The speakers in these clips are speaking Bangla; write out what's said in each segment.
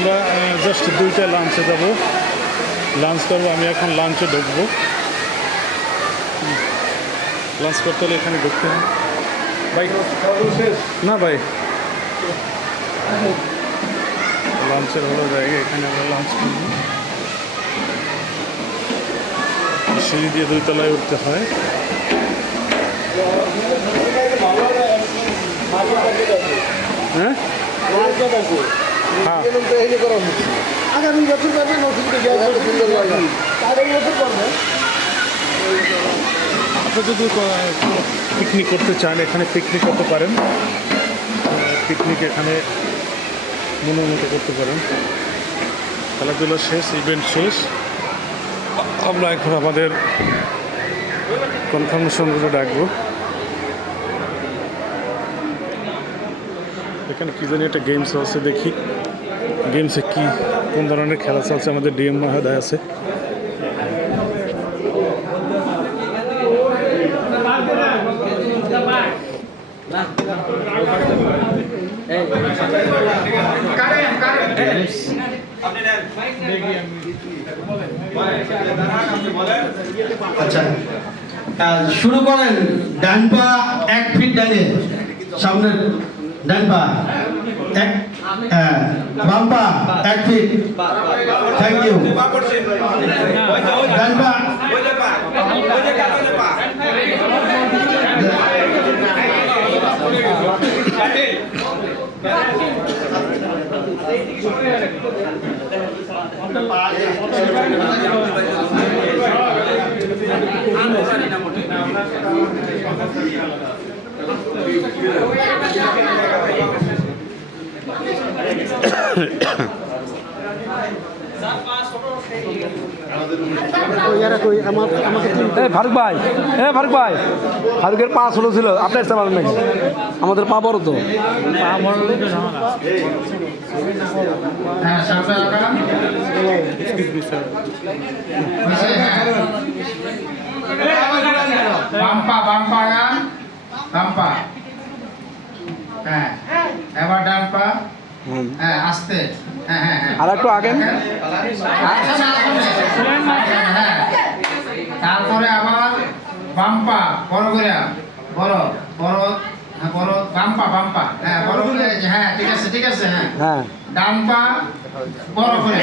আমরা জাস্ট 2টায় লাঞ্চে যাব, লাঞ্চ করবো। আমি এখন লাঞ্চে ঢুকবো। লাঞ্চ করতে হলে এখানে ঢুকতে হয়। ভাই না ভাই, লাঞ্চের হলো জায়গা, এখানে আমরা লাঞ্চ করবো। সিঁড়ি দিয়ে 2 তলায় উঠতে হয়। হ্যাঁ আগামী বছর পাবে নতুন আপনি যদি পিকনিক করতে চান এখানে পিকনিক করতে পারেন। পিকনিক এখানে মনের মতো করতে পারেন। খেলাধুলা শেষ, ইভেন্ট শেষ। আমরা এখন আমাদের কনফার্মেশনগুলো ডাকবো। এখানে কী জানি একটা গেমস আছে, দেখি গেমসে কি কোন ধরনের খেলা চলছে। আমাদের ডিএম মহোদয় আছে। আচ্ছা, শুরু করেন। ডান পা 1 ফিট ডানে, সামনে ডান পা বাম পা 1 ফিট। Thank you. ডান পা ফারুক ভাই, ফারুক ভাই, ফারুকের পা ছোট ছিল, আপনার ইচ্ছা ভালো নাকি? আমাদের পা বড় তো। এবার ডান পা, আস্তে, আর একটু আগে। তারপরে আবার বাম পা বড় করে, বড় বড়, বড় বাম পা, বড় করে। হ্যাঁ, ঠিক আছে, ঠিক আছে। হ্যাঁ, ডান পা বড় করে।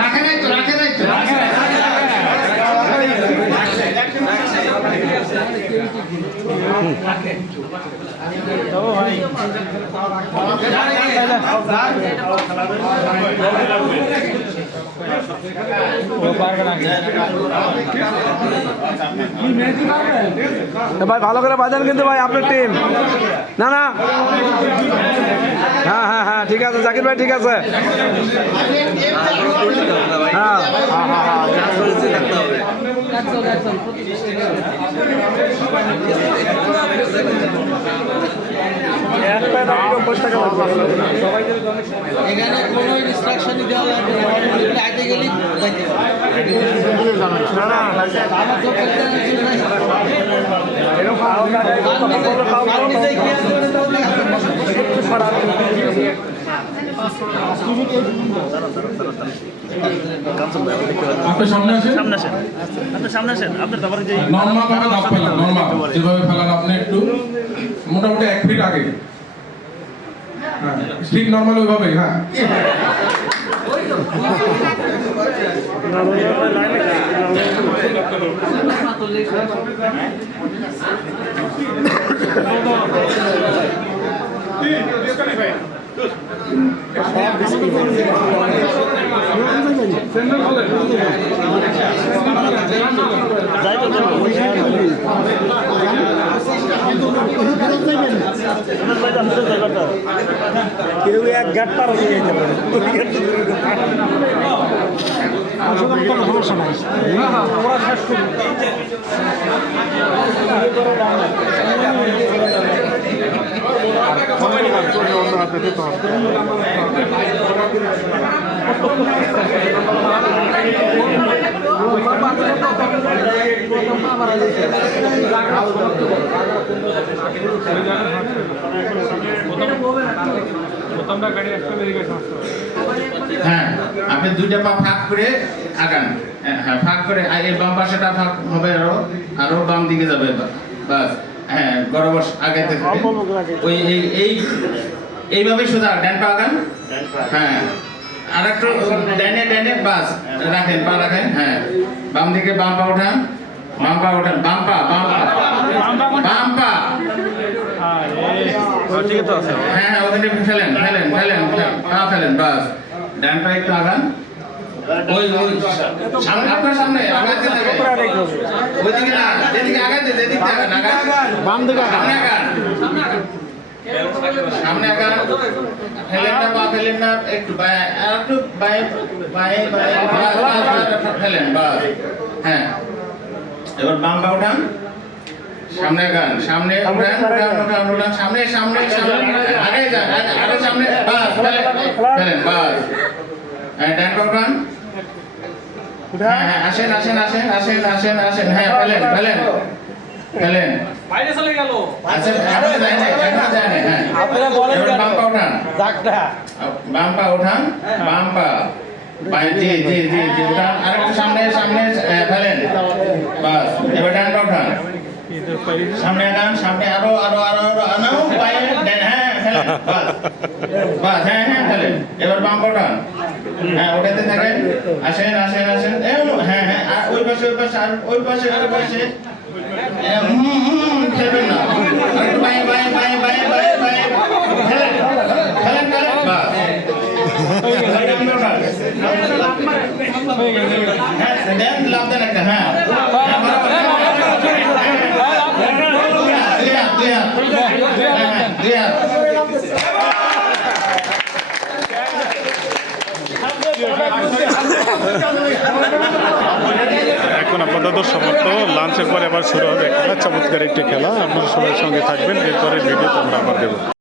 রাখে নাই তো, রাখে নাই তো। ভাই ভালো করে বাজান কিন্তু ভাই, আপনার টিম। না না, হ্যাঁ হ্যাঁ হ্যাঁ, ঠিক আছে জাকির ভাই, ঠিক আছে। হ্যাঁ এখানে কোনো ইনস্ট্রাকশনই দেওয়া লাগবে না, আইতে গেলেই যাইতে আপনার সামনে আসেন, সামনে আসেন। আপনার তারপরে যে নরমাল ভাবে দাপ ফেলান, নরমাল যেভাবে ফেলান আপনি একটু মোটামুটি 1 ফিট আগে। হ্যাঁ, ঠিক নরমাল ওইভাবে। হ্যাঁ, কেউ এক ঘাট পার হয়ে যেতে পারে, সমস্যা নাই। হ্যাঁ, আপনি দুইটা পা ফাঁক করে আগান। হ্যাঁ, ফাঁক করে এই বাম পাশেটা ফাঁক হবে, আরো বাম দিকে যাবে। বাস, হ্যাঁ, বরাবর আগাইতে থাকবে। ওই এইভাবে সোজা ডান পা আগান। হ্যাঁ, আর একটু ডানে বাস রাখেন, পা রাখেন। হ্যাঁ, বাম দিকে বাম পা উঠান, বাম পা উঠান, বাম পা হ্যাঁ, ওখানে ফেলেন, পা ফেলেন, বাস। ডান পা একটু আগান। ওই সামনে, আপনার সামনে আগাতে থাকে। ওইদিকে না, যেদিকে আগাতে, যেদিকে আগান, বাম দিকে সামনে আগান, সামনে আগান। ফেলেন না, পা ফেলেন না, একটু একটু ফেলেন, বাস। হ্যাঁ, এবার বাম পা উঠান, সামনে আগান, সামনে উঠান, সামনে আগে যান, আরো সামনে, বাস, ফেলেন, বাস। হ্যাঁ, ডান পা উঠান। হ্যাঁ, আসেন। হ্যাঁ, ফেলেন। বাইরে চলে গেল। আসেন, এখনো যায় নাই। হ্যাঁ, আপনারা বলেন এবার বাম পা উঠান, ডাকটা বাম পা উঠান, বাম পা জি উঠান, আরেকটু সামনে ফেলেন, বাস। এবার ডান পা উঠান, সামনে আগান, সামনে আরো পায়ে দেন। হ্যাঁ, ফেলেন, বাস। হ্যাঁ, ফেলেন। এবার বাম পা উঠান। হ্যাঁ, ওটাতে থাকেন। আসেন। হ্যাঁ, আর ওই পাশে আর ওই পাশে খেলবেন না। আরেকটু বায়ে ফেলেন, বাস। দেন, লাভ দেন একটা। হ্যাঁ, দুই হাত। এখন আপাতত সমাপ্ত। লাঞ্চের পরে আবার শুরু হবে খেলা, চমৎকার একটি খেলা। আপনারা সবাই সঙ্গে থাকবেন। এরপরে ভিডিও আমরা আবার দেবো।